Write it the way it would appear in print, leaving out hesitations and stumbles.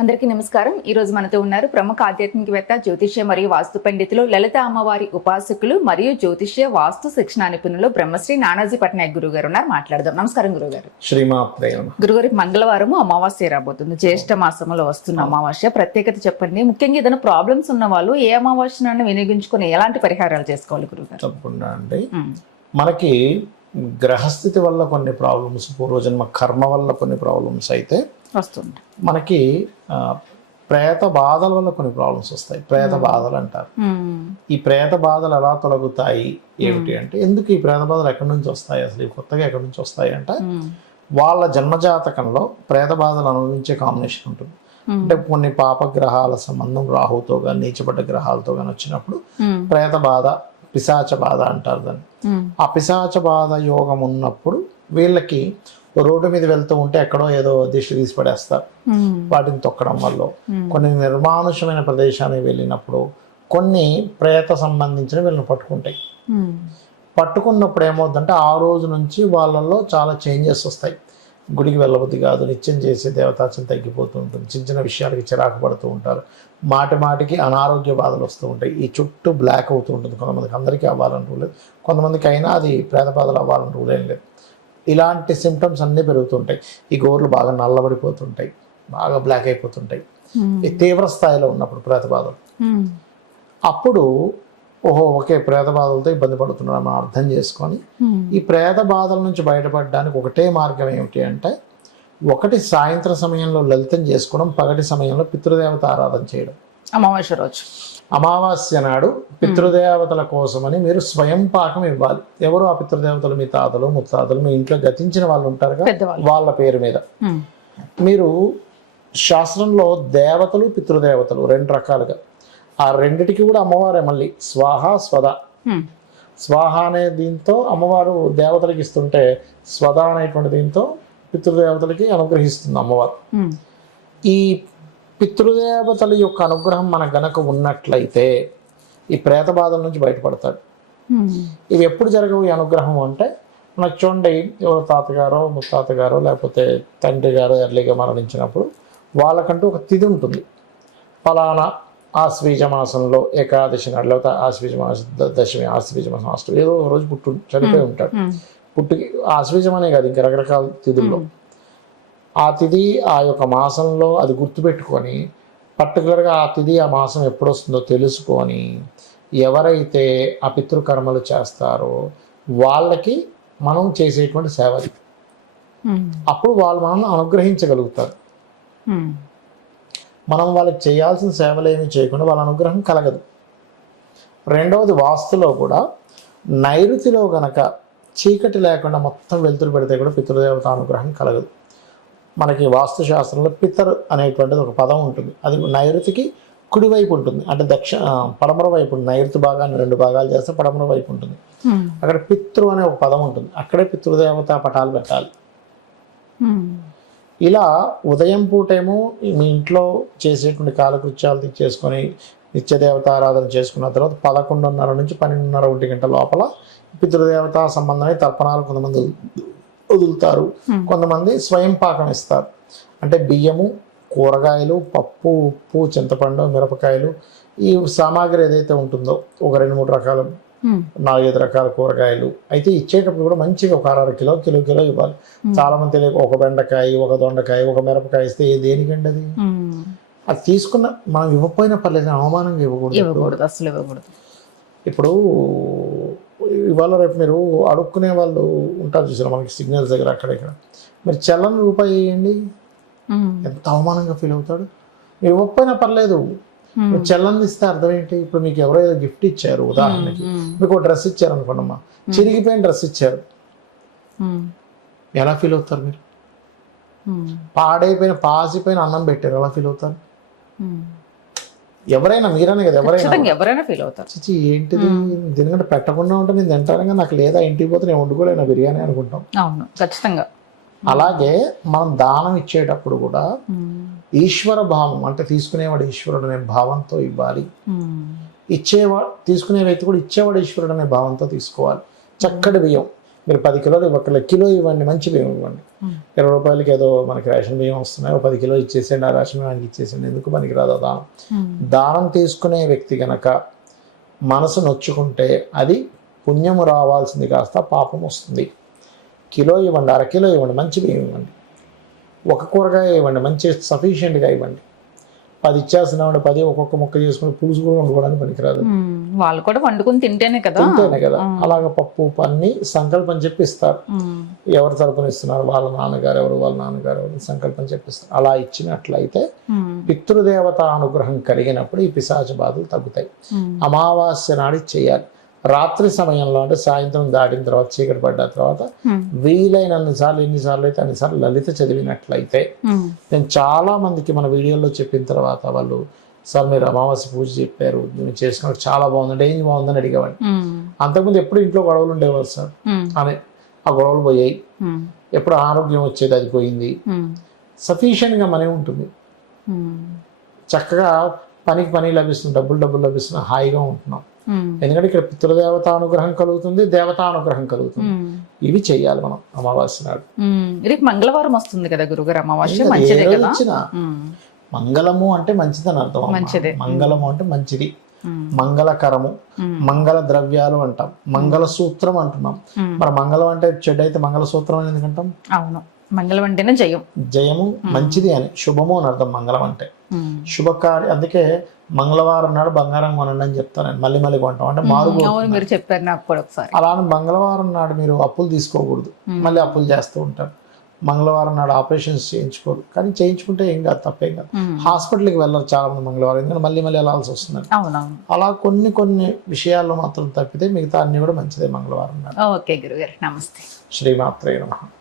అందరికీ నమస్కారం. ఈ రోజు మనతో ఉన్నారు ప్రముఖ ఆధ్యాత్మికవేత్త, జ్యోతిష్య మరియు వాస్తు పండితులు, లలిత అమ్మవారి ఉపాసకులు మరియు జ్యోతిష్య వాస్తు శిక్షణ నిపుణులు బ్రహ్మశ్రీ నానాజీ పట్నాయక్ గురువు గారు ఉన్నారు. మాట్లాడదాం. నమస్కారం గురుగారు. గురుగారు, మంగళవారం అమావాస్య రాబోతుంది. జ్యేష్ఠ మాసంలో వస్తున్న అమావాస్య ప్రత్యేకత చెప్పండి. ముఖ్యంగా ఏదైనా ప్రాబ్లమ్స్ ఉన్న వాళ్ళు ఏ అమావాస్యను వినియోగించుకుని ఎలాంటి పరిహారాలు చేసుకోవాలి గురుగారు? తప్పకుండా అండి. మనకి గ్రహస్థితి వల్ల కొన్ని ప్రాబ్లమ్స్, పూర్వజన్మ కర్మ వల్ల కొన్ని ప్రాబ్లమ్స్ అయితే వస్తుంది. మనకి ప్రేత బాధల వల్ల కొన్ని ప్రాబ్లమ్స్ వస్తాయి. ప్రేత బాధలు అంటారు. ఈ ప్రేత బాధలు ఎలా తొలగుతాయి ఏమిటి అంటే, ఎందుకు ఈ ప్రేత బాధలు ఎక్కడి నుంచి వస్తాయి, అసలు కొత్తగా ఎక్కడి నుంచి వస్తాయి అంటే, వాళ్ళ జన్మజాతకంలో ప్రేత బాధలు అనుభవించే కాంబినేషన్ ఉంటుంది. అంటే కొన్ని పాపగ్రహాల సంబంధం రాహుతో కానీ నీచపడ్డ గ్రహాలతో కానీ వచ్చినప్పుడు ప్రేత బాధ, పిశాచ బాధ అంటారు దాన్ని. ఆ పిశాచ బాధ యోగం ఉన్నప్పుడు వీళ్ళకి రోడ్డు మీద వెళ్తూ ఉంటే ఎక్కడో ఏదో దిష్టి తీసి పడేస్తారు. వాటిని తొక్కడం వల్ల కొన్ని నిర్మానుషమైన ప్రదేశానికి వెళ్ళినప్పుడు కొన్ని ప్రేత సంబంధించిన వీళ్ళని పట్టుకుంటాయి. పట్టుకున్నప్పుడు ఏమవుతుందంటే ఆ రోజు నుంచి వాళ్ళల్లో చాలా చేంజెస్ వస్తాయి. గుడికి వెళ్ళబుద్ధి కాదు, నిత్యం చేసే దేవతార్చన తగ్గిపోతూ ఉంటుంది, చిన్న చిన్న విషయాలకి చిరాకు పడుతూ ఉంటారు, మాటి మాటికి అనారోగ్య బాధలు వస్తూ ఉంటాయి, ఈ చుట్టూ బ్లాక్ అవుతూ ఉంటుంది. కొంతమందికి, అందరికీ అవ్వాలని రూల్ లేదు, కొంతమందికి అయినా అది ప్రేత బాధలు అవ్వాలని రూల్ ఏం లేదు. ఇలాంటి సిమ్టమ్స్ అన్నీ పెరుగుతుంటాయి. ఈ గోర్లు బాగా నల్లబడిపోతుంటాయి, బాగా బ్లాక్ అయిపోతుంటాయి. ఈ తీవ్ర స్థాయిలో ఉన్నప్పుడు ప్రేత బాధలు, అప్పుడు ఓకే ప్రేత బాధలతో ఇబ్బంది పడుతున్నాడు మనం అర్థం చేసుకొని, ఈ ప్రేత బాధల నుంచి బయటపడడానికి ఒకటే మార్గం ఏమిటి అంటే, ఒకటి సాయంత్రం సమయంలో లలితం చేసుకోవడం, పగటి సమయంలో పితృదేవత ఆరాధన చేయడం. అమావాస్య రోజు, అమావాస్య నాడు పితృదేవతల కోసమని మీరు స్వయం పాకం ఇవ్వాలి. ఎవరు ఆ పితృదేవతలు? మీ తాతలు, ముత్తాతలు, మీ ఇంట్లో గతించిన వాళ్ళు ఉంటారుగా, వాళ్ళ పేరు మీద. మీరు శాస్త్రంలో దేవతలు, పితృదేవతలు రెండు రకాలుగా, ఆ రెండిటికి కూడా అమ్మవారే మళ్ళీ స్వాహ స్వద. స్వాహ అనే దీంతో అమ్మవారు దేవతలకి ఇస్తుంటే, స్వద అనేటువంటి దీంతో పితృదేవతలకి అనుగ్రహిస్తుంది అమ్మవారు. ఈ పితృదేవతల యొక్క అనుగ్రహం మనకు గనక ఉన్నట్లయితే ఈ ప్రేత బాధల నుంచి బయటపడతాడు. ఇవి ఎప్పుడు జరగవు ఈ అనుగ్రహం అంటే, మనకు చూడండి, ఎవరు తాతగారో ముత్తాతగారో లేకపోతే తండ్రి గారో ఎర్లీగా మరణించినప్పుడు వాళ్ళకంటూ ఒక తిథి ఉంటుంది. ఫలానా ఆశ్వీజ మాసంలో ఏకాదశి నాడు, లేకపోతే ఆశ్వీజ మాస దశమి, ఆశ్వీజ మాసం అష్టమి, ఏదో ఒక రోజు చనిపోయి ఉంటాడు. పుట్టుకి ఆశ్వీజం అనే కాదు, ఇంకా రకరకాల తిథుల్లో ఆ తిథి ఆ యొక్క మాసంలో అది గుర్తుపెట్టుకొని పర్టికులర్గా ఆ తిథి ఆ మాసం ఎప్పుడు వస్తుందో తెలుసుకొని ఎవరైతే ఆ పితృకర్మలు చేస్తారో వాళ్ళకి మనం చేసేటువంటి సేవలు, అప్పుడు వాళ్ళు మనం అనుగ్రహించగలుగుతారు. మనం వాళ్ళకి చేయాల్సిన సేవలు ఏమీ చేయకుండా వాళ్ళ అనుగ్రహం కలగదు. రెండవది, వాస్తులో కూడా నైరుతిలో గనక చీకటి లేకుండా మొత్తం వెలుతురు పెడితే కూడా పితృదేవత అనుగ్రహం కలగదు. మనకి వాస్తు శాస్త్రంలో పితర్ అనేటువంటిది ఒక పదం ఉంటుంది. అది నైరుతికి కుడివైపు ఉంటుంది, అంటే పడమర వైపు ఉంటుంది. నైరుతి భాగాన్ని రెండు భాగాలు చేస్తే పడమర వైపు ఉంటుంది. అక్కడ పితృ అనే ఒక పదం ఉంటుంది, అక్కడే పితృదేవత పటాలు పెట్టాలి. ఇలా ఉదయం పూటేమో మీ ఇంట్లో చేసేటువంటి కాలకృత్యాలు చేసుకొని నిత్యదేవత ఆరాధన చేసుకున్న తర్వాత 11:30 నుంచి 12:30, 1 గంట లోపల పితృదేవత సంబంధమైన తర్పణాలు కొంతమంది వదులుతారు. కొంతమంది స్వయం పాకం ఇస్తారు. అంటే బియ్యము, కూరగాయలు, పప్పు, ఉప్పు, చింతపండు, మిరపకాయలు, ఈ సామాగ్రి ఏదైతే ఉంటుందో ఒక 2-3 రకాల 4-5 రకాల కూరగాయలు అయితే ఇచ్చేటప్పుడు కూడా మంచిగా ఒక 1/2 కిలో ఇవ్వాలి. చాలా మంది తెలియక ఒక బెండకాయ, ఒక దొండకాయ, ఒక మిరపకాయ ఇస్తే దేనికండి అది? అది తీసుకున్న మనం ఇవ్వకపోయినా పర్లేదు, అవమానంగా ఇవ్వకూడదు, అసలు ఇవ్వకూడదు. ఇప్పుడు ఇవాళ రేపు మీరు అడుక్కునే వాళ్ళు ఉంటారు చూసారు, మనకి సిగ్నల్స్ దగ్గర అక్కడ ఇక్కడ, మీరు చెల్లని రూపాయి వేయండి, ఎంత అవమానంగా ఫీల్ అవుతాడు. మీరు ఇవ్వకపోయినా పర్లేదు, మీరు చెల్లని ఇస్తే అర్థం ఏంటి? ఇప్పుడు మీకు ఎవరో ఏదో గిఫ్ట్ ఇచ్చారు, ఉదాహరణకి మీకు ఒక డ్రెస్ ఇచ్చారు అనుకోండమ్మా, చిరిగిపోయిన డ్రెస్ ఇచ్చారు, ఎలా ఫీల్ అవుతారు మీరు? పాడైపోయిన పాసిపోయిన అన్నం పెట్టారు, ఎలా ఫీల్ అవుతారు? ఎవరైనా, మీరనే కదా, ఎవరైనా ఫీల్ అవుతారు. ఏంటిది దీనికంటే పెట్టకుండా ఉంటే నేను తింటాను, నాకు లేదా ఇంటికి పోతే నేను వండుకోలేను బిర్యానీ అనుకుంటాం. అవును, ఖచ్చితంగా. అలాగే మనం దానం ఇచ్చేటప్పుడు కూడా ఈశ్వర భావం, అంటే తీసుకునేవాడు ఈశ్వరుడు అనే భావంతో ఇవ్వాలి. తీసుకునే వ్యక్తి కూడా ఇచ్చేవాడు ఈశ్వరుడు అనే భావంతో తీసుకోవాలి. చక్కటి బియ్యం మీరు 10 కిలోలు ఇవ్వక్కర్లేదు, కిలో ఇవ్వండి, మంచి బియ్యం ఇవ్వండి. 20 రూపాయలకి ఏదో మనకి రేషన్ బియ్యం వస్తున్నాయి, 10 కిలోలు ఇచ్చేసేయండి, ఆ రేషన్ బియ్యానికి ఇచ్చేసేయండి, ఎందుకు పనికిరాదు దానం. దానం తీసుకునే వ్యక్తి గనక మనసు నొచ్చుకుంటే అది పుణ్యము రావాల్సింది కాస్త పాపం వస్తుంది. కిలో ఇవ్వండి, 1/2 కిలో ఇవ్వండి, మంచి బియ్యం ఇవ్వండి. ఒక కూరగాయ ఇవ్వండి, మంచి సఫిషియెంట్గా ఇవ్వండి. 10 ఇచ్చేస్తున్నామంటే 10 ఒక్కొక్క ముక్క చేసుకుని పులుసు కూడా వండుకోవడానికి పనికిరాదు. వాళ్ళు కూడా వండుకుని తింటేనే కదా. అలాగ పప్పు పన్ని సంకల్పం చెప్పిస్తారు. ఎవరి తరపున ఇస్తున్నారు, వాళ్ళ నాన్నగారు ఎవరు, వాళ్ళ నాన్నగారు ఎవరు సంకల్పం చెప్పిస్తారు. అలా ఇచ్చినట్లయితే పితృదేవత అనుగ్రహం కలిగినప్పుడు ఈ పిశాచ బాధలు తగ్గుతాయి. అమావాస్య నాడు చేయాలి. రాత్రి సమయంలో అంటే సాయంత్రం దాటిన తర్వాత, చీకటి పడ్డ తర్వాత వీలైనన్నిసార్లు, ఎన్నిసార్లు అయితే అన్నిసార్లు లలిత చదివినట్లయితే, నేను చాలా మందికి మన వీడియోలో చెప్పిన తర్వాత వాళ్ళు, సార్ మీరు అమావాస్య పూజ చెప్పారు, నేను చేసుకున్నట్టు చాలా బాగుందండి, ఏం బాగుందని అడిగేవాడిని. అంతకుముందు ఎప్పుడు ఇంట్లో గొడవలు ఉండేవారు సార్ అని. ఆ గొడవలు పోయాయి. ఎప్పుడు ఆరోగ్యం వచ్చేది అది పోయింది. సఫిషియెంట్గా మనీ ఉంటుంది, చక్కగా పనికి పని లభిస్తుంది, డబ్బులు లభిస్తుంది, హాయిగా ఉంటున్నాం. ఎందుకంటే ఇక్కడ పితృదేవత అనుగ్రహం కలుగుతుంది, దేవతా అనుగ్రహం కలుగుతుంది. ఇవి చెయ్యాలి మనం అమావాస్య నాడు. రేపు మంగళవారం వస్తుంది కదా గురుగారు, అమావాస్య మంచిదే కదా. మంగళము అంటే మంచిదని అర్థం. మంగళము అంటే మంచిది, మంగళకరము, మంగళ ద్రవ్యాలు అంటాం, మంగళ సూత్రం అంటున్నాం. మరి మంగళం అంటే చెడు అయితే మంగళ సూత్రం అని ఎందుకంటాం? అవును, మంగళం అంటేనే జయం, జయము మంచిది అని, శుభము అని అర్థం మంగళం అంటే. శుభకార్య, అందుకే మంగళవారం నాడు బంగారం కొనండి అని చెప్తాను. మళ్ళీ కొంటాం అంటే మీరు చెప్పారు నాకు కూడా ఒకసారి. అలానే మంగళవారం నాడు మీరు అప్పులు తీసుకోకూడదు, మళ్ళీ అప్పులు చేస్తూ ఉంటారు. మంగళవారం నాడు ఆపరేషన్స్ చేయించుకోరు, కానీ చేయించుకుంటే ఏం కాదు, తప్పేం కాదు. హాస్పిటల్కి వెళ్ళరు చాలా మంది మంగళవారం, ఎందుకంటే మళ్ళీ వెళ్ళాల్సి వస్తుంది. అలా కొన్ని విషయాల్లో మాత్రం తప్పితే మిగతా అన్ని కూడా మంచిదే మంగళవారం నాడు. ఓకే గురుగారు, నమస్తే. శ్రీమాత్రే నమః.